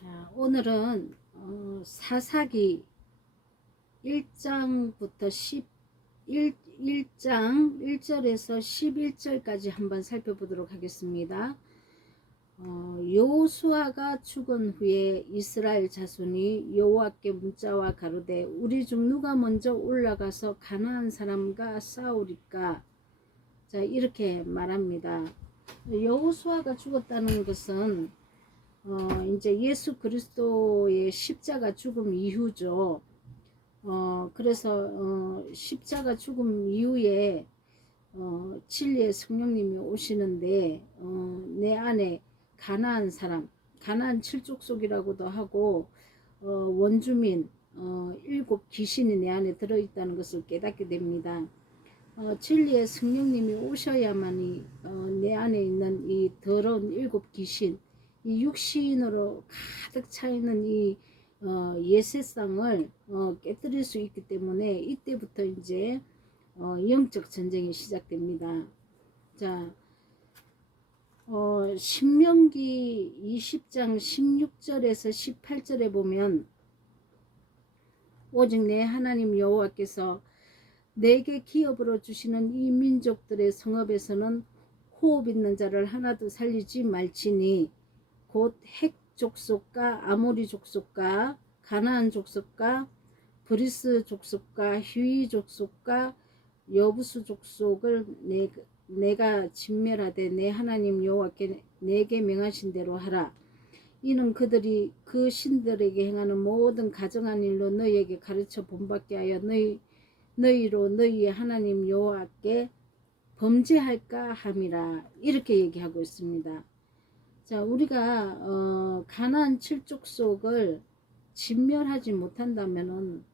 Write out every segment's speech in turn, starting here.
자, 오늘은 사사기 1장부터 1장 1절에서 11절까지 한번 살펴보도록 하겠습니다. 여호수아가 죽은 후에 이스라엘 자손이 여호와께 문자와 가로되 우리 중 누가 먼저 올라가서 가나안 사람과 싸우리까? 자, 이렇게 말합니다. 여호수아가 죽었다는 것은 이제 예수 그리스도의 십자가 죽음 이후죠. 그래서 십자가 죽음 이후에 진리의 성령님이 오시는데 내 안에 가나안 사람, 가나안 칠족속이라고도 하고 원주민 일곱 귀신이 내 안에 들어있다는 것을 깨닫게 됩니다. 진리의 성령님이 오셔야만이 내 안에 있는 이 더러운 일곱 귀신, 이 육신으로 가득 차 있는 이 예세상을 깨뜨릴 수 있기 때문에 이때부터 이제 영적 전쟁이 시작됩니다. 자, 신명기 20장 16절에서 18절에 보면 오직 내 하나님 여호와께서 내게 기업으로 주시는 이 민족들의 성읍에서는 호흡 있는 자를 하나도 살리지 말지니 곧 핵 족속과 아모리 족속과 가나안 족속과 브리스 족속과 휘위 족속과 여부수 족속을 내가 진멸하되 내 하나님 여호와께 내게 명하신 대로 하라. 이는 그들이 그 신들에게 행하는 모든 가정한 일로 너희에게 가르쳐 본받게 하여 너희로 너희의 하나님 여호와께 범죄할까 함이라. 이렇게 얘기하고 있습니다. 자, 우리가 가나안 칠족속을 진멸하지 못한다면은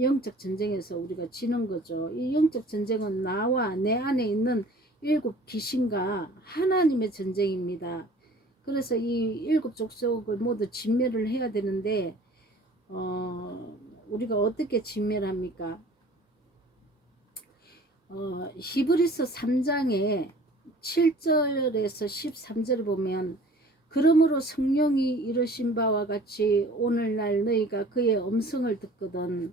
영적 전쟁에서 우리가 지는 거죠. 이 영적 전쟁은 나와 내 안에 있는 일곱 귀신과 하나님의 전쟁입니다. 그래서 이 일곱 족속을 모두 진멸을 해야 되는데 우리가 어떻게 진멸합니까? 히브리서 3장에 7절에서 13절을 보면 그러므로 성령이 이르신 바와 같이 오늘날 너희가 그의 음성을 듣거든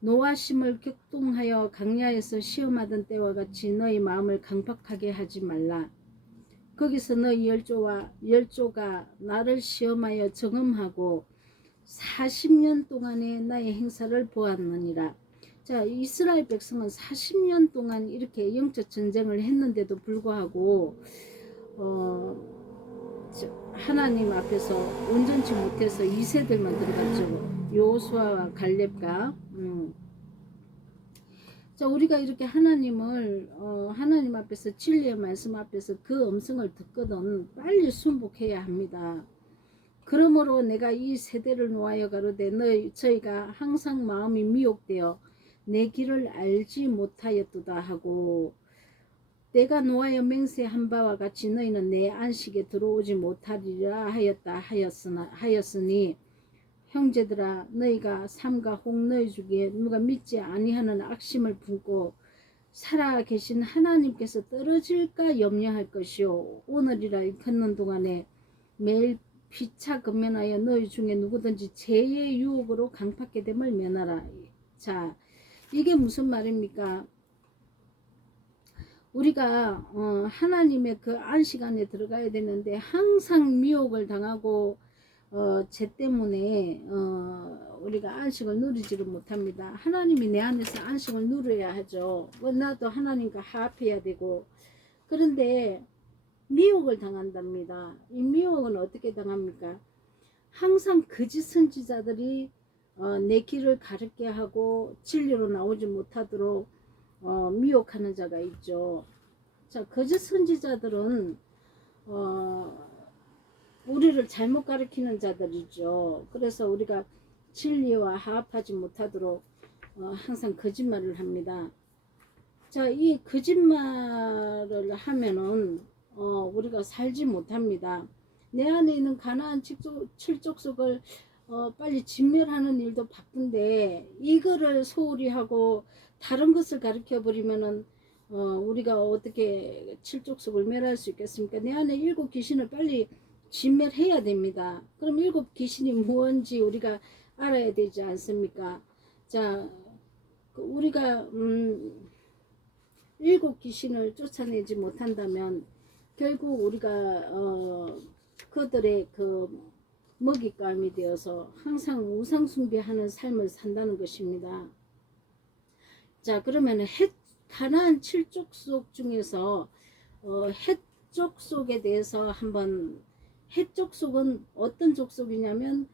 노하심을 격동하여 강야에서 시험하던 때와 같이 너희 마음을 강팍하게 하지 말라. 거기서 너희 열조가 나를 시험하여 정음하고 40년 동안의 나의 행사를 보았느니라. 자, 이스라엘 백성은 40년 동안 이렇게 영적 전쟁을 했는데도 불구하고 하나님 앞에서 온전치 못해서 2세들만 들어갔죠. 여호수아와 갈렙과 자, 우리가 이렇게 하나님을 하나님 앞에서 진리의 말씀 앞에서 그 음성을 듣거든 빨리 순복해야 합니다. 그러므로 내가 이 세대를 놓아여 가로되 저희가 항상 마음이 미혹되어 내 길을 알지 못하였도다 하고 내가 노하여 맹세한 바와 같이 너희는 내 안식에 들어오지 못하리라 하였으니 형제들아 너희가 삼가 혹 너희 중에 누가 믿지 아니하는 악심을 품고 살아계신 하나님께서 떨어질까 염려할 것이요 오늘이라 걷는 동안에 매일 피차 근면하여 너희 중에 누구든지 죄의 유혹으로 강팍게 됨을 면하라. 자, 이게 무슨 말입니까? 우리가 하나님의 그 안식 안에 들어가야 되는데 항상 미혹을 당하고 죄 때문에 우리가 안식을 누리지를 못합니다. 하나님이 내 안에서 안식을 누려야 하죠. 나도 하나님과 화합해야 되고 그런데 미혹을 당한답니다. 이 미혹은 어떻게 당합니까? 항상 거짓 선지자들이 내 길을 가르게 하고 진리로 나오지 못하도록 미혹하는 자가 있죠. 자, 거짓 선지자들은 우리를 잘못 가르치는 자들이죠. 그래서 우리가 진리와 화합하지 못하도록 항상 거짓말을 합니다. 자, 이 거짓말을 하면은 우리가 살지 못합니다. 내 안에 있는 가나안 칠족속을 빨리 진멸하는 일도 바쁜데 이거를 소홀히 하고 다른 것을 가르쳐 버리면은 우리가 어떻게 칠족속을 멸할 수 있겠습니까? 내 안에 일곱 귀신을 빨리 진멸해야 됩니다. 그럼 일곱 귀신이 무언지 우리가 알아야 되지 않습니까? 자, 우리가 일곱 귀신을 쫓아내지 못한다면 결국 우리가 그들의 그 먹잇감이 되어서 항상 우상 숭배하는 삶을 산다는 것입니다. 자, 그러면 가나안 7족속 중에서 헷족속에 대해서 한번, 헷족속은 어떤 족속이냐면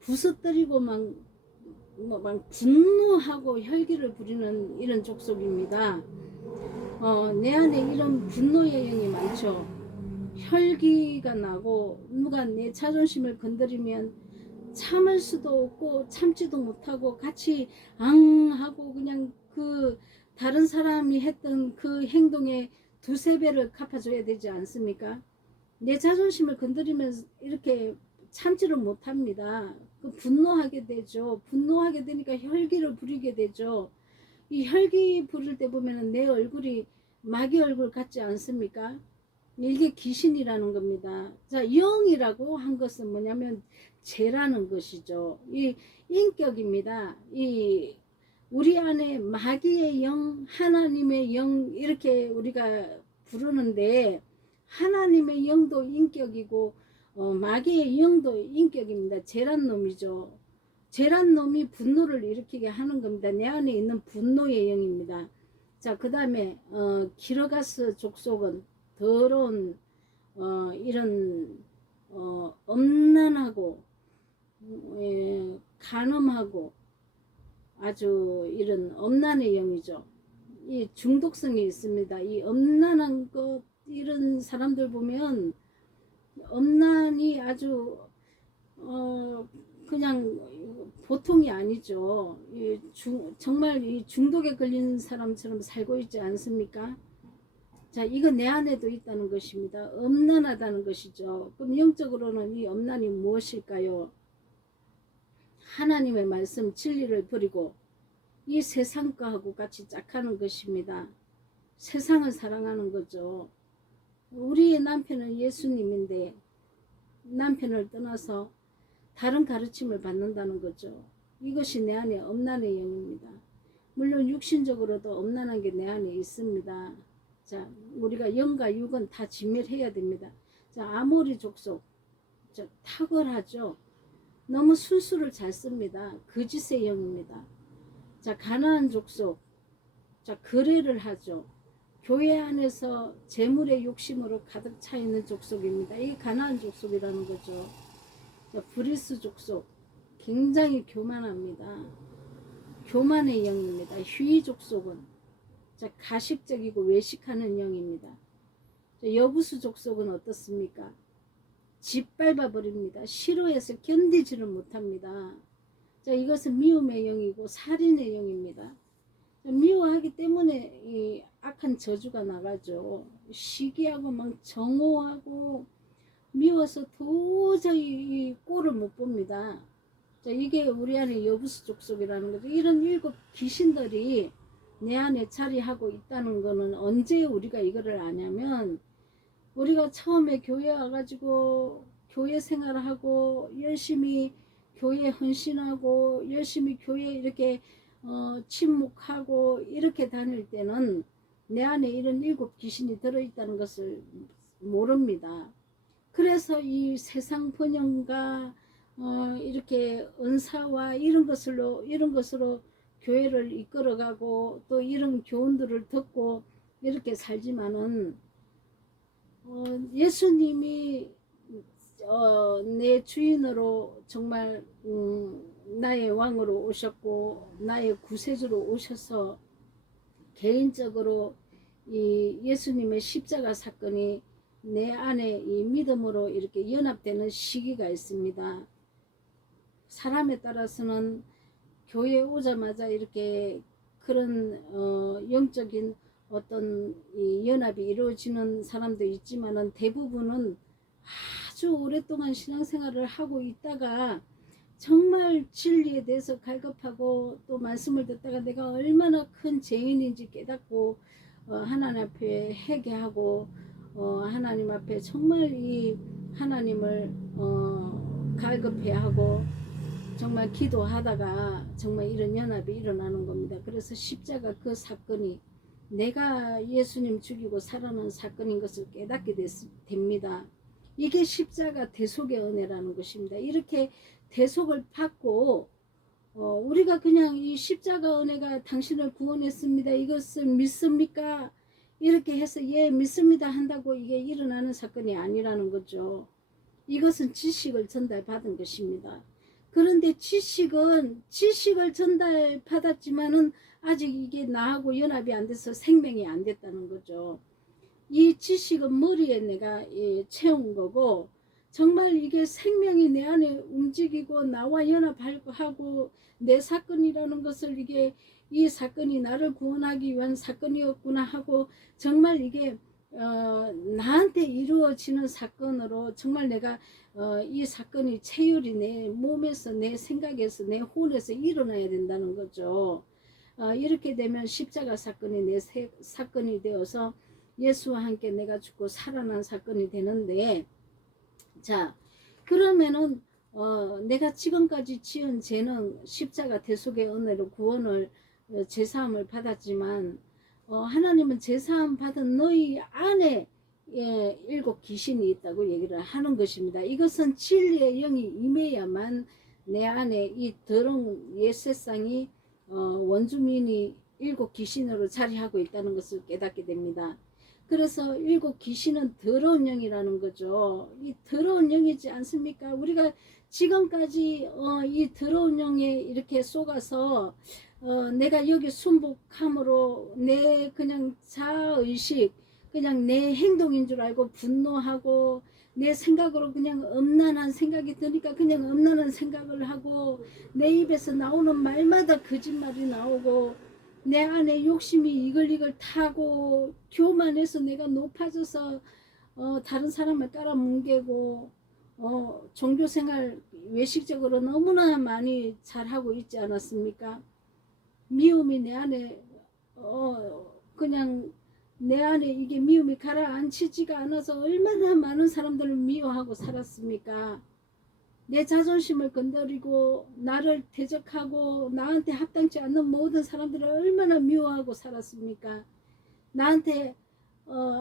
부서뜨리고 막 분노하고 혈기를 부리는 이런 족속입니다. 내 안에 이런 분노의 영이 많죠. 혈기가 나고 누가 내 자존심을 건드리면 참을 수도 없고 참지도 못하고 같이 앙 하고 그냥 그 다른 사람이 했던 그 행동에 두세 배를 갚아줘야 되지 않습니까? 내 자존심을 건드리면 이렇게 참지를 못합니다. 분노하게 되죠. 분노하게 되니까 혈기를 부리게 되죠. 이 혈기 부릴 때 보면 내 얼굴이 마귀 얼굴 같지 않습니까? 이게 귀신이라는 겁니다. 자, 영이라고 한 것은 뭐냐면 죄라는 것이죠. 이 인격입니다. 이 우리 안에 마귀의 영, 하나님의 영 이렇게 우리가 부르는데 하나님의 영도 인격이고 마귀의 영도 인격입니다. 죄란 놈이죠. 죄란 놈이 분노를 일으키게 하는 겁니다. 내 안에 있는 분노의 영입니다. 자, 그 다음에 기르가스 족속은 더러운 이런 엄난하고 간음하고 아주 이런 엄난의 영이죠. 이 중독성이 있습니다. 이 엄난한 것 이런 사람들 보면 엄난이 아주 그냥 보통이 아니죠. 정말 이 중독에 걸린 사람처럼 살고 있지 않습니까? 자, 이거 내 안에도 있다는 것입니다. 엄난하다는 것이죠. 그럼 영적으로는 이 엄난이 무엇일까요? 하나님의 말씀 진리를 버리고 이 세상과하고 같이 짝하는 것입니다. 세상을 사랑하는 거죠. 우리의 남편은 예수님인데 남편을 떠나서 다른 가르침을 받는다는 거죠. 이것이 내 안에 엄난의 영입니다. 물론 육신적으로도 엄난한 게 내 안에 있습니다. 자, 우리가 영과 육은 다 진멸해야 됩니다. 자, 아모리 족속, 자, 탁월하죠. 너무 술수를 잘 씁니다. 거짓의 영입니다. 자, 가나안 족속, 자, 거래를 하죠. 교회 안에서 재물의 욕심으로 가득 차 있는 족속입니다. 이 가나안 족속이라는 거죠. 자, 브리스 족속, 굉장히 교만합니다. 교만의 영입니다. 휘 족속은 자, 가식적이고 외식하는 영입니다. 자, 여부수 족속은 어떻습니까? 짓밟아 버립니다. 싫어해서 견디지를 못합니다. 자, 이것은 미움의 영이고 살인의 영입니다. 자, 미워하기 때문에 이 악한 저주가 나가죠. 시기하고 막 정오하고 미워서 도저히 이 꼴을 못 봅니다. 자, 이게 우리 안에 여부수 족속이라는 거죠. 이런 일곱 귀신들이 내 안에 자리하고 있다는 거는 언제 우리가 이거를 아냐면 우리가 처음에 교회 와가지고 교회 생활하고 열심히 교회 헌신하고 열심히 교회 이렇게 침묵하고 이렇게 다닐 때는 내 안에 이런 일곱 귀신이 들어있다는 것을 모릅니다. 그래서 이 세상 번영과 이렇게 은사와 이런 것으로 교회를 이끌어가고 또 이런 교훈들을 듣고 이렇게 살지만은 예수님이 내 주인으로 정말 나의 왕으로 오셨고 나의 구세주로 오셔서 개인적으로 이 예수님의 십자가 사건이 내 안에 이 믿음으로 이렇게 연합되는 시기가 있습니다. 사람에 따라서는 교회에 오자마자 이렇게 그런 영적인 어떤 이 연합이 이루어지는 사람도 있지만은 대부분은 아주 오랫동안 신앙생활을 하고 있다가 정말 진리에 대해서 갈급하고 또 말씀을 듣다가 내가 얼마나 큰 죄인인지 깨닫고 하나님 앞에 회개하고 하나님 앞에 정말 이 하나님을 갈급해하고 정말 기도하다가 정말 이런 연합이 일어나는 겁니다. 그래서 십자가 그 사건이 내가 예수님 죽이고 살아난 사건인 것을 깨닫게 됩니다. 이게 십자가 대속의 은혜라는 것입니다. 이렇게 대속을 받고 우리가 그냥 이 십자가 은혜가 당신을 구원했습니다. 이것을 믿습니까? 이렇게 해서 예 믿습니다 한다고 이게 일어나는 사건이 아니라는 거죠. 이것은 지식을 전달받은 것입니다. 그런데 지식을 전달받았지만은 아직 이게 나하고 연합이 안 돼서 생명이 안 됐다는 거죠. 이 지식은 머리에 내가 채운 거고 정말 이게 생명이 내 안에 움직이고 나와 연합하고 내 사건이라는 것을 이게 이 사건이 나를 구원하기 위한 사건이었구나 하고 정말 이게 나한테 이루어지는 사건으로 정말 내가 이 사건이 체율이 내 몸에서 내 생각에서 내 혼에서 일어나야 된다는 거죠. 이렇게 되면 십자가 사건이 내 사건이 되어서 예수와 함께 내가 죽고 살아난 사건이 되는데 자 그러면은 내가 지금까지 지은 죄는 십자가 대속의 은혜로 구원을 제사함을 받았지만 하나님은 제사함 받은 너희 안에 일곱 귀신이 있다고 얘기를 하는 것입니다. 이것은 진리의 영이 임해야만 내 안에 이 더러운 옛세상이 원주민이 일곱 귀신으로 자리하고 있다는 것을 깨닫게 됩니다. 그래서 일곱 귀신은 더러운 영이라는 거죠. 이 더러운 영이지 않습니까? 우리가 지금까지 이 더러운 영에 이렇게 속아서 내가 여기 순복함으로 내 그냥 자의식 그냥 내 행동인 줄 알고 분노하고 내 생각으로 그냥 음란한 생각이 드니까 그냥 음란한 생각을 하고 내 입에서 나오는 말마다 거짓말이 나오고 내 안에 욕심이 이글이글 타고 교만해서 내가 높아져서 다른 사람을 깔아뭉개고 종교생활 외식적으로 너무나 많이 잘하고 있지 않았습니까? 미움이 내 안에 그냥 내 안에 이게 미움이 가라앉히지가 않아서 얼마나 많은 사람들을 미워하고 살았습니까? 내 자존심을 건드리고 나를 대적하고 나한테 합당치 않는 모든 사람들을 얼마나 미워하고 살았습니까? 나한테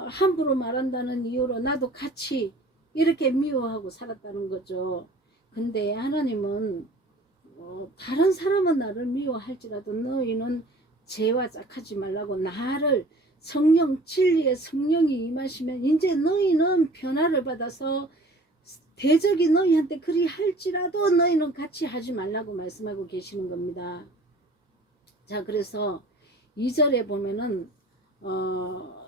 함부로 말한다는 이유로 나도 같이 이렇게 미워하고 살았다는 거죠. 근데 하나님은 다른 사람은 나를 미워할지라도 너희는 죄와 짝하지 말라고 나를 성령 진리의 성령이 임하시면 이제 너희는 변화를 받아서 대적이 너희한테 그리 할지라도 너희는 같이 하지 말라고 말씀하고 계시는 겁니다. 자 그래서 2절에 보면은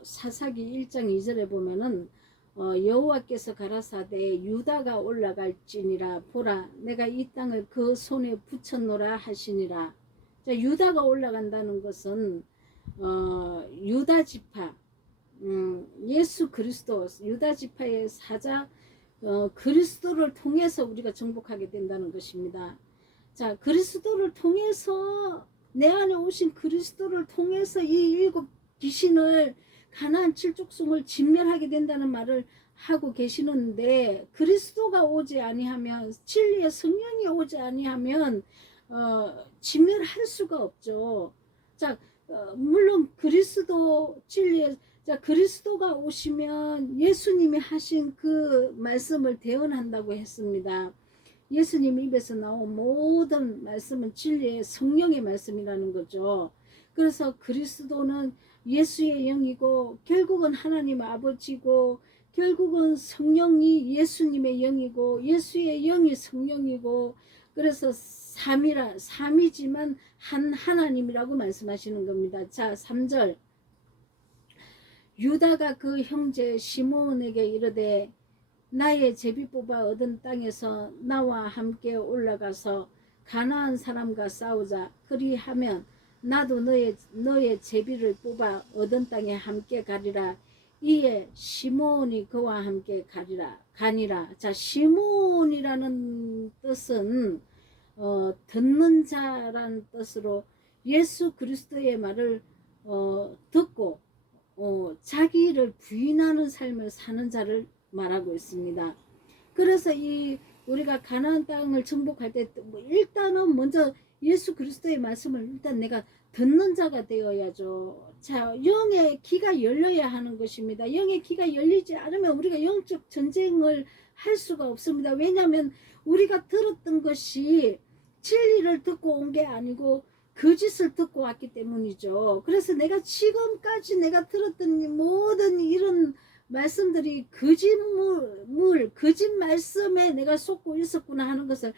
사사기 1장 2절에 보면은 여호와께서 가라사대 유다가 올라갈지니라 보라 내가 이 땅을 그 손에 붙였노라 하시니라. 자 유다가 올라간다는 것은 유다 지파 예수 그리스도 유다 지파의 사자 그리스도를 통해서 우리가 정복하게 된다는 것입니다. 자 그리스도를 통해서 내 안에 오신 그리스도를 통해서 이 일곱 귀신을 가나안 칠족속을 진멸하게 된다는 말을 하고 계시는데 그리스도가 오지 아니하면 진리의 성령이 오지 아니하면 진멸할 수가 없죠. 자 물론 그리스도 진리의 자 그리스도가 오시면 예수님이 하신 그 말씀을 대언한다고 했습니다. 예수님 입에서 나온 모든 말씀은 진리의 성령의 말씀이라는 거죠. 그래서 그리스도는 예수의 영이고 결국은 하나님 아버지고 결국은 성령이 예수님의 영이고 예수의 영이 성령이고 그래서 삼이지만 한 하나님이라고 말씀하시는 겁니다. 자 3절 유다가 그 형제 시므온에게 이르되 나의 제비 뽑아 얻은 땅에서 나와 함께 올라가서 가나안 사람과 싸우자 그리하면 나도 너의 제비를 뽑아 얻은 땅에 함께 가리라. 이에 시므온이 그와 함께 가니라. 자 시므온이라는 뜻은 듣는 자라는 뜻으로 예수 그리스도의 말을 듣고 자기를 부인하는 삶을 사는 자를 말하고 있습니다. 그래서 이 우리가 가나안 땅을 정복할 때 뭐 일단은 먼저 예수 그리스도의 말씀을 일단 내가 듣는 자가 되어야죠. 자, 영의 귀가 열려야 하는 것입니다. 영의 귀가 열리지 않으면 우리가 영적 전쟁을 할 수가 없습니다. 왜냐하면 우리가 들었던 것이 진리를 듣고 온 게 아니고 거짓을 듣고 왔기 때문이죠. 그래서 내가 지금까지 내가 들었던 모든 이런 말씀들이 거짓 말씀에 내가 속고 있었구나 하는 것을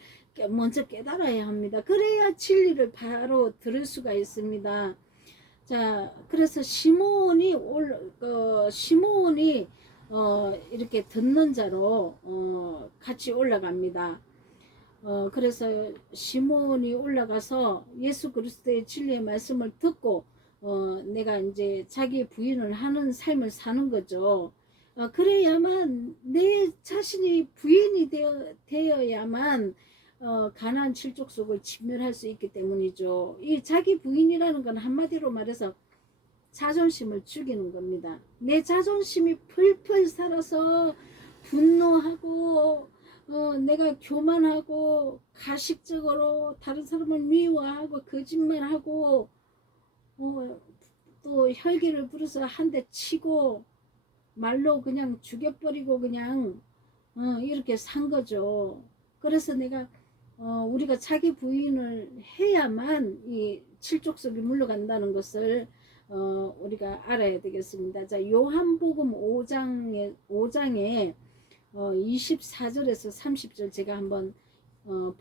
먼저 깨달아야 합니다. 그래야 진리를 바로 들을 수가 있습니다. 자, 그래서 시몬이 이렇게 듣는 자로 같이 올라갑니다. 그래서 시몬이 올라가서 예수 그리스도의 진리의 말씀을 듣고 내가 이제 자기 부인을 하는 삶을 사는 거죠. 그래야만 내 자신이 부인이 되어야만 가나안 칠족속을 진멸할 수 있기 때문이죠. 이 자기 부인이라는 건 한마디로 말해서 자존심을 죽이는 겁니다. 내 자존심이 펄펄 살아서 분노하고 내가 교만하고 가식적으로 다른 사람을 미워하고 거짓말하고 또 혈기를 부려서 한 대 치고 말로 그냥 죽여버리고 그냥 이렇게 산 거죠. 그래서 내가 우리가 자기 부인을 해야만 이 칠족속이 물러간다는 것을 우리가 알아야 되겠습니다. 자, 요한복음 5장에 24절에서 30절 제가 한번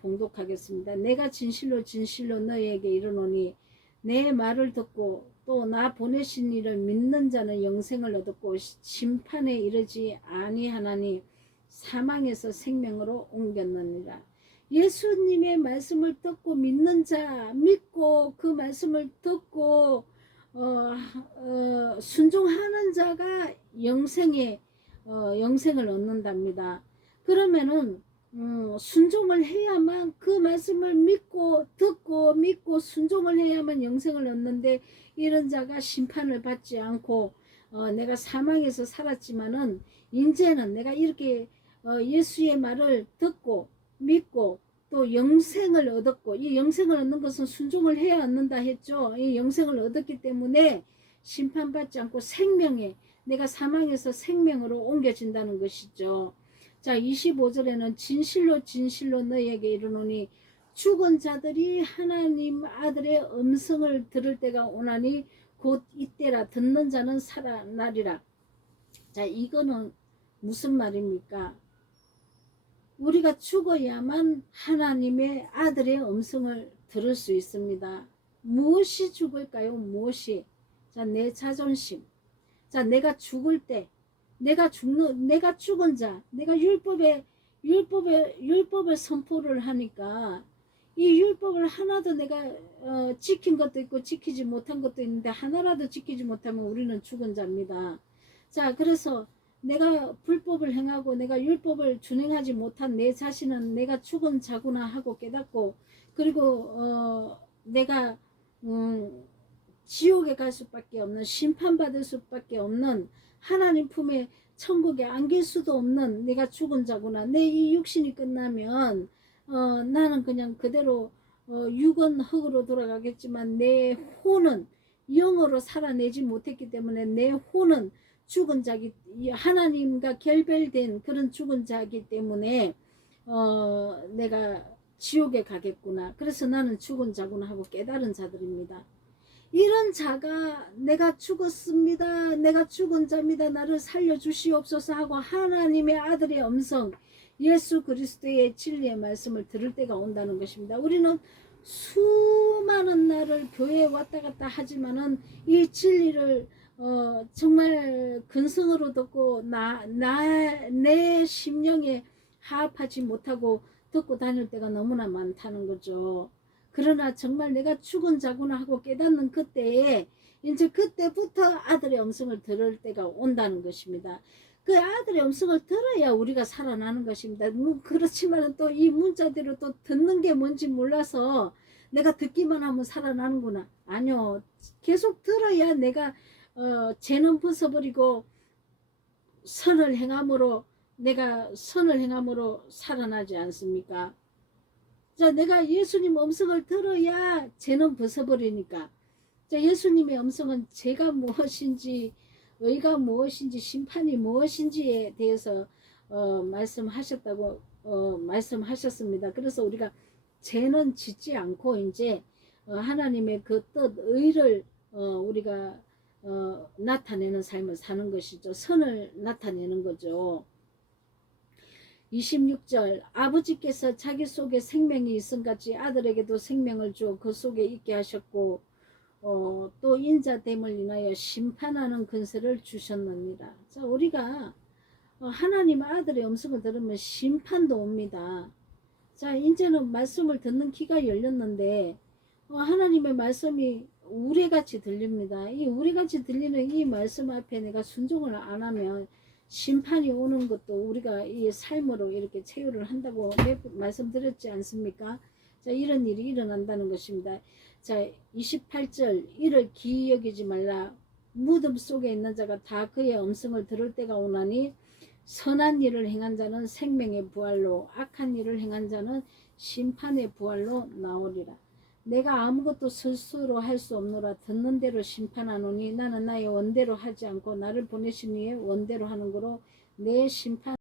봉독하겠습니다. 내가 진실로 진실로 너희에게 이르노니 내 말을 듣고 또 나 보내신 이를 믿는 자는 영생을 얻었고 심판에 이르지 아니하나니 사망에서 생명으로 옮겼느니라. 예수님의 말씀을 듣고 믿는 자, 믿고 그 말씀을 듣고 순종하는 자가 영생을 얻는답니다. 그러면은 순종을 해야만 그 말씀을 믿고 듣고 믿고 순종을 해야만 영생을 얻는데 이런 자가 심판을 받지 않고 내가 사망에서 살았지만은 이제는 내가 이렇게 예수의 말을 듣고 믿고 또 영생을 얻었고 이 영생을 얻는 것은 순종을 해야 얻는다 했죠. 이 영생을 얻었기 때문에 심판받지 않고 생명에 내가 사망에서 생명으로 옮겨진다는 것이죠. 자, 25절에는 진실로 진실로 너희에게 이르노니 죽은 자들이 하나님 아들의 음성을 들을 때가 오나니 곧 이때라. 듣는 자는 살아나리라. 자, 이거는 무슨 말입니까? 우리가 죽어야만 하나님의 아들의 음성을 들을 수 있습니다. 무엇이 죽을까요? 무엇이? 자, 내 자존심. 자, 내가 죽을 때, 내가 죽은 자, 내가 율법을 선포를 하니까 이 율법을 하나도 내가 지킨 것도 있고 지키지 못한 것도 있는데 하나라도 지키지 못하면 우리는 죽은 자입니다. 자, 그래서 내가 불법을 행하고 내가 율법을 준행하지 못한 내 자신은 내가 죽은 자구나 하고 깨닫고 그리고 내가 지옥에 갈 수밖에 없는 심판받을 수밖에 없는 하나님 품에 천국에 안길 수도 없는 내가 죽은 자구나. 내 이 육신이 끝나면 나는 그냥 그대로 육은 흙으로 돌아가겠지만 내 혼은 영으로 살아내지 못했기 때문에 내 혼은 죽은 자기 하나님과 결별된 그런 죽은 자이기 때문에 내가 지옥에 가겠구나. 그래서 나는 죽은 자구나 하고 깨달은 자들입니다. 이런 자가 내가 죽었습니다. 내가 죽은 자입니다. 나를 살려주시옵소서 하고 하나님의 아들의 음성 예수 그리스도의 진리의 말씀을 들을 때가 온다는 것입니다. 우리는 수많은 날을 교회에 왔다 갔다 하지만은 이 진리를 정말 근성으로 듣고 내 심령에 하합하지 못하고 듣고 다닐 때가 너무나 많다는 거죠. 그러나 정말 내가 죽은 자구나 하고 깨닫는 그때에 이제 그때부터 아들의 음성을 들을 때가 온다는 것입니다. 그 아들의 음성을 들어야 우리가 살아나는 것입니다. 그렇지만 또 이 문자대로 또 듣는 게 뭔지 몰라서 내가 듣기만 하면 살아나는구나. 아니요. 계속 들어야 내가 죄는 벗어버리고 선을 행함으로 내가 선을 행함으로 살아나지 않습니까? 자, 내가 예수님 음성을 들어야 죄는 벗어버리니까. 자, 예수님의 음성은 죄가 무엇인지, 의가 무엇인지, 심판이 무엇인지에 대해서 말씀하셨습니다. 그래서 우리가 죄는 짓지 않고 이제 하나님의 그 뜻, 의를 우리가 나타내는 삶을 사는 것이죠. 선을 나타내는 거죠. 26절 아버지께서 자기 속에 생명이 있음같이 아들에게도 생명을 주어 그 속에 있게 하셨고 또 인자됨을 인하여 심판하는 근세를 주셨느니라. 자, 우리가 하나님 아들의 음성을 들으면 심판도 옵니다. 자, 이제는 말씀을 듣는 귀가 열렸는데 하나님의 말씀이 우레같이 들립니다. 이 우레같이 들리는 이 말씀 앞에 내가 순종을 안 하면 심판이 오는 것도 우리가 이 삶으로 이렇게 체유를 한다고 말씀드렸지 않습니까? 자, 이런 일이 일어난다는 것입니다. 자, 28절 이를 기이 여기지 말라. 무덤 속에 있는 자가 다 그의 음성을 들을 때가 오나니 선한 일을 행한 자는 생명의 부활로 악한 일을 행한 자는 심판의 부활로 나오리라. 내가 아무것도 스스로 할 수 없노라. 듣는 대로 심판하노니 나는 나의 원대로 하지 않고 나를 보내신 이의 원대로 하는 거로 내 심판